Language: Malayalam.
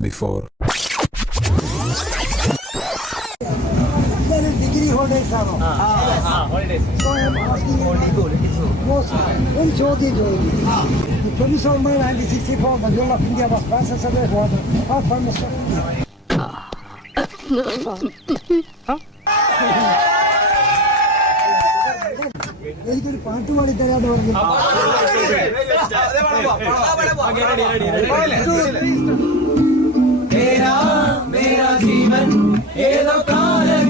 before. Degree holidays ആണോ? So I am asking you one ചോദ്യം ചോദിക്കും. The 27 1964, the Wheel of India was passed away for the half famous of India. എനിക്കൊരു പാട്ട് പാടി തരാന്ന് പറഞ്ഞു. मेरा जीवन ഏതോ കാലം